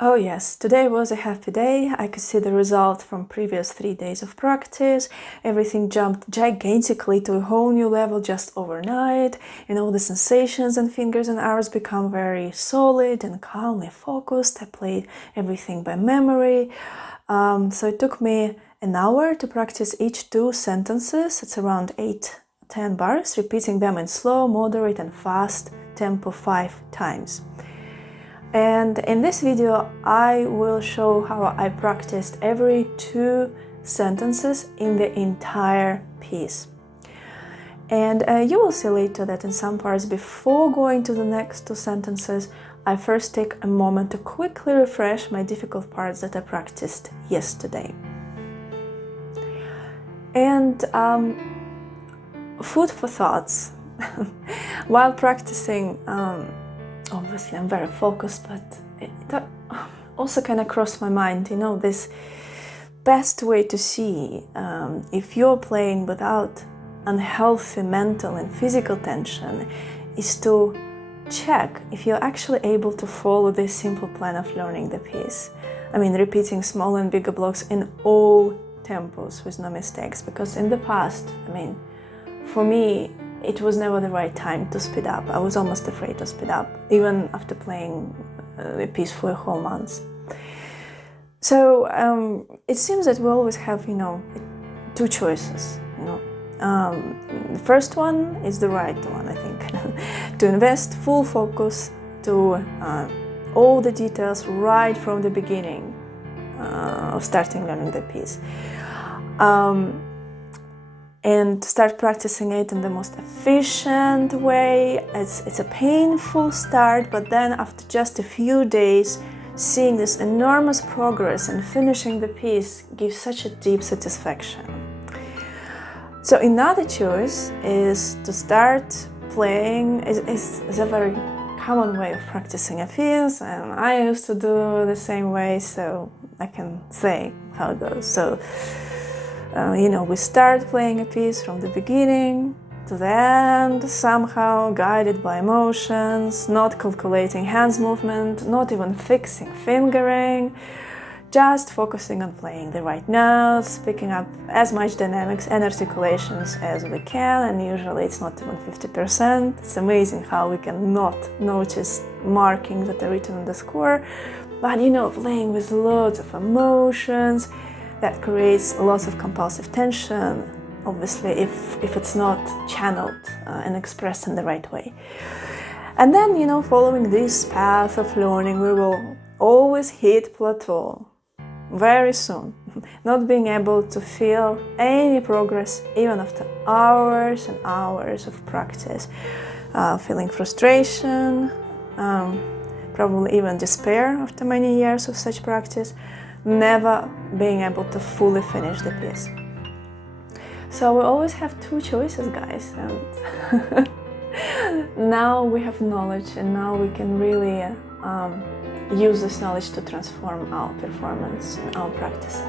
Oh yes, today was a happy day. I could see the result from previous 3 days of practice. Everything jumped gigantically to a whole new level just overnight, and all the sensations and fingers and arms become very solid and calmly focused. I played everything by memory. So it took me an hour to practice each 2 sentences. It's around 8-10 bars, repeating them in slow, moderate and fast tempo 5 times. And in this video, I will show how I practiced every 2 sentences in the entire piece. And you will see later that in some parts, before going to the next 2 sentences, I first take a moment to quickly refresh my difficult parts that I practiced yesterday. And food for thoughts. While practicing, obviously I'm very focused, but it also kind of crossed my mind, this best way to see if you're playing without unhealthy mental and physical tension is to check if you're actually able to follow this simple plan of learning the piece. I mean, repeating small and bigger blocks in all tempos with no mistakes, because in the past, for me, it was never the right time to speed up. I was almost afraid to speed up, even after playing the piece for a whole month. So it seems that we always have, 2 choices. The first one is the right one, I think, to invest full focus to all the details right from the beginning of starting learning the piece. And start practicing it in the most efficient way. It's a painful start, but then after just a few days, seeing this enormous progress and finishing the piece gives such a deep satisfaction. So another choice is to start playing, is a very common way of practicing a piece, and I used to do the same way, so I can say how it goes. So we start playing a piece from the beginning to the end, somehow guided by emotions, not calculating hands movement, not even fixing fingering, just focusing on playing the right notes, picking up as much dynamics and articulations as we can, and usually it's not even 50%. It's amazing how we can not notice markings that are written on the score, but playing with loads of emotions, that creates lots of compulsive tension, obviously, if it's not channeled and expressed in the right way. And then, following this path of learning, we will always hit plateau very soon, not being able to feel any progress even after hours and hours of practice, feeling frustration, probably even despair after many years of such practice, never being able to fully finish the piece. So we always have 2 choices, guys, and now we have knowledge, and now we can really use this knowledge to transform our performance and our practice.